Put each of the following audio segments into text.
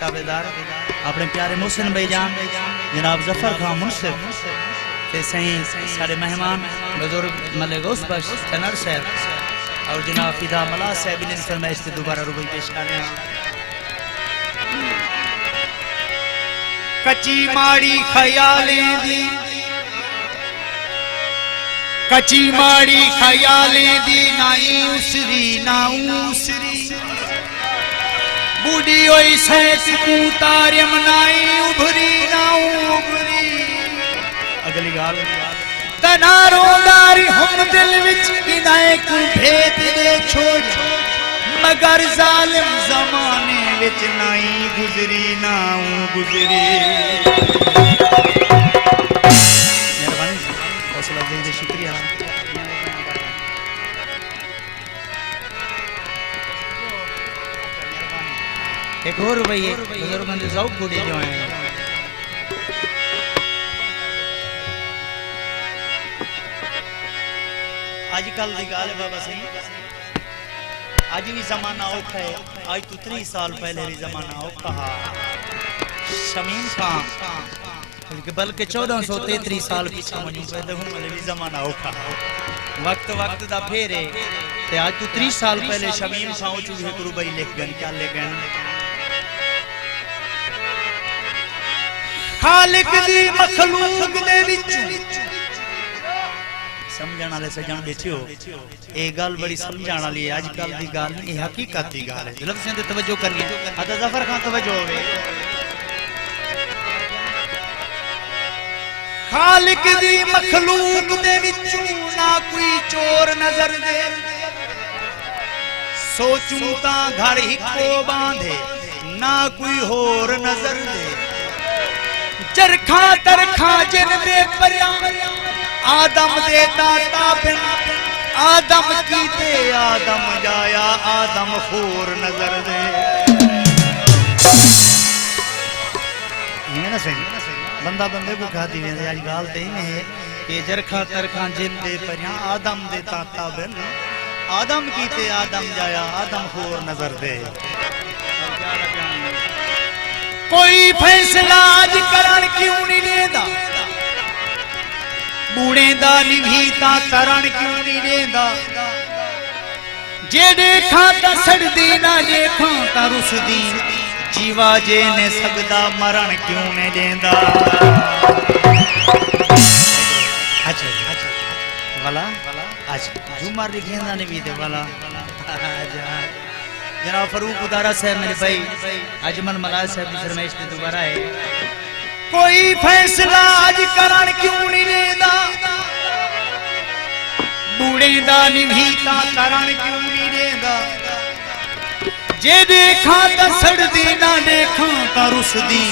ताबेदार अपने प्यारे मोहसिन भाईजान जनाब जफर खान मुंसिफ ते सही सारे मेहमान बुजुर्ग मलिक गौस बख्श कन्नड़ साहब और जनाब फिदा मला साहब ने फरमाइश से दोबारा रुबई पेश करने कच्ची माड़ी ख्यालें दी कच्ची माड़ी ख्यालें दी नाई उसरी बूढ़ी होई सैत को तारियम नाई उभरी ना उभरी अगली गाल तनारोदारी हम दिल विच इनाए को भेद दे छोड़ मगर जालिम जमाने विच नाई गुजरी ना गुजरी मेहरबानी हौसला दे शुक्रिया एक और भाई बुजुर्ग बंदे ज़ौक़ बूढ़ी जो हैं आजकल दी गाल बाबा सही आज भी जमाना औखा है आज तो 30 साल पहले भी जमाना औखा हा शमीम खान बल्कि 1433 साल पीछे मनी पैदा हुन वाले भी जमाना औखा वक्त वक्त दा फेरे ते आज तो 30 साल पहले शमीम खान चू एक रुबई लिख गन क्या लिख गन खालिक दी मखलूक दे विच समझण वाले सजण बैठियो ए गल बड़ी समझण वाली है आजकल दी गल नहीं हकीकत दी गल है लफ्ज़ां ते तवज्जो करनी है अदा जफर खान तवज्जो होवे खालिक दी मखलूक दे विच ना कोई चोर नजर दे सोचूं तां घर हिको बांधे ना कोई होर नजर दे चरखा तरखा जिन दे परया आदम दे दाता बिन आदम की ते आदम जाया आदम खोर नजर दे ना सही बंदा बंदे को खाती वेंदे आज गाल ते है कि चरखा तरखा जिन दे परया आदम दे दाता बिन आदम की ते आदम जाया आदम खोर नजर दे कोई फैसला आज करण क्यों नहीं लेदा बूढ़े दा निभीता करण क्यों नहीं लेदा जे देखा ता सड़दी ना देखा ता रुसदी जीवा जे ने सगदा मरण क्यों नहीं लेंदा अच्छा वाला आज जुमर लिखेंदा नहीं भी ते वाला जनाब फरूक उदारा साहब मेरे भाई अजमल मलाज साहब की फरमाइश पे दोबारा है कोई फैसला आज करण क्यों नहीं लेदा बूढ़े दा निभीता करण क्यों नहीं लेदा जे देखा ता सड़दी ना देखा ता रुसदी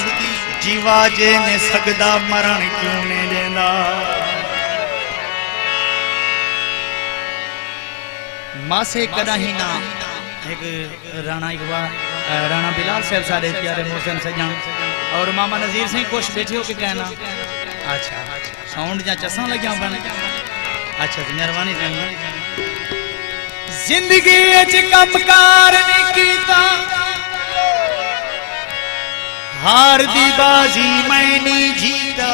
जीवा जे ने सगदा मरण क्यों नहीं लेंदा मासे कदाही ना एक राणा राणा बिलाल साहब सारे प्यारे मोहसिन सजान और मामा नजीर सिंह कुछ बैठे हो के कहना अच्छा साउंड जा चसा लग्या बन अच्छा तो मेहरबानी जिंदगी च कमकार नहीं कीता हार दी बाजी मैं नहीं जीता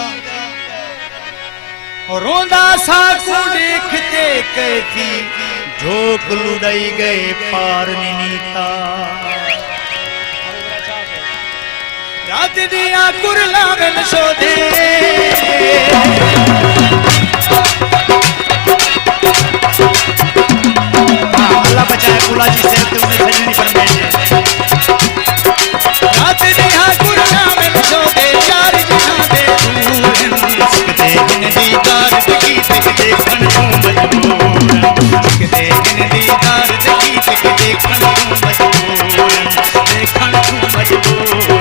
रोंदा सा को देखते कहती झोंक लुढ़ाई गए पार नीता रात दिया कुरला में शोधे अल्लाह बचाए कुला जी से तुमने खजनी फरमाई रात दिया कुरला में शोधे चार जहां दे दूर सकते इन दीदार की देखन को मजबूर सकते इन दीदार की देखन को मजबूर देखन को मजबूर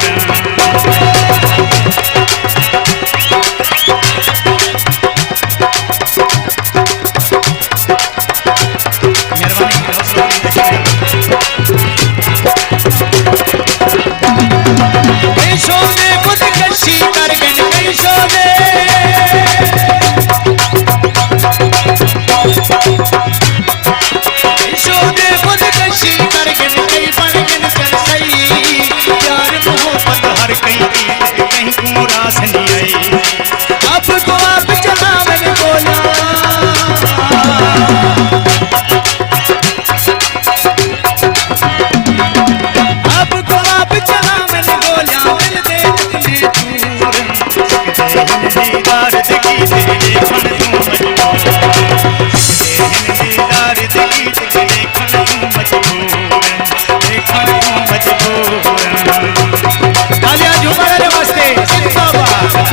प्यार मोहब्बत हार कहीं पीत कहीं को रास नहीं आई अब को आप चला मैंने बोला अब को आप चला मैंने बोला दिल दे दिल दूर दीदार देखी देखन तू मजबूर दीदार देखी देखन तू मजबूर देखन तू मजबूर तालियां झूम मेरे वास्ते जिंदाबाद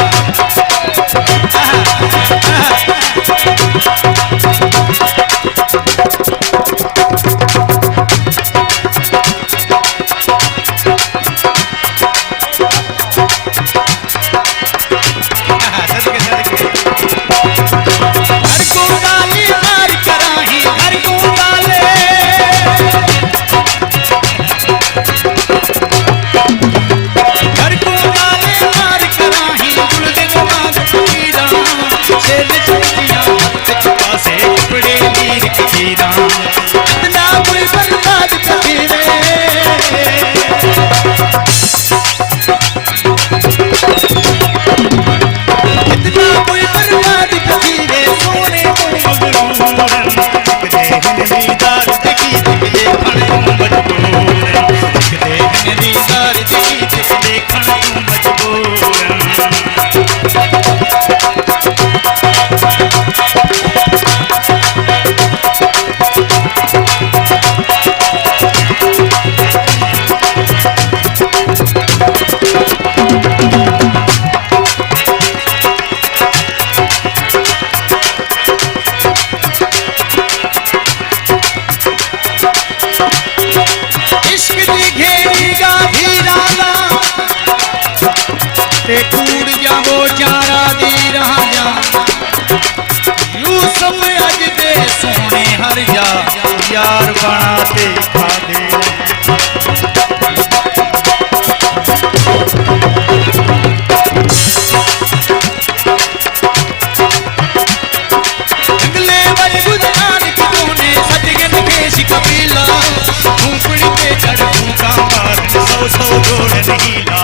यार बनाते खाते जंगले वाले गुजरान की तूने सजगन केश कबीला झूपड़ी पे चढ़ का मार सौ सौ जोड़ नहीं ला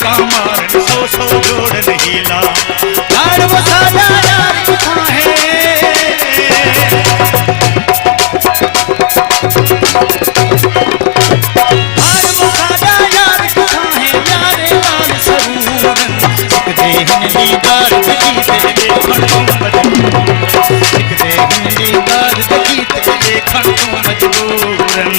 का मार सौ सौ जोड़ नहीं ला यार वो सादा यार कहाँ है यार वो सादा यार कहाँ है यारे लाल सरूरन एक देहन दीदार देखी ते देखन तू मजबूरन एक देहन दीदार देखी ते देखन तू मजबूरन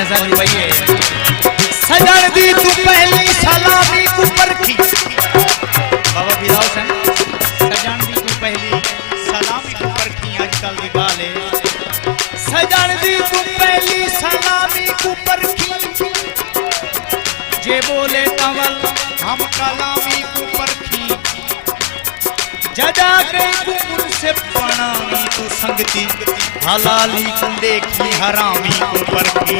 नजर पइए सजण दी तू पहली सलामी को परखी बाबा बिलाल सिंह सजण दी तू पहली सलामी को परखी आजकल दी गाल है सजण दी तू पहली सलामी को परखी जे बोले तवल हम कलामी को परखी जजा गई को मुझसे पणामी तू संगती हलाली को देखी हरामी को परखी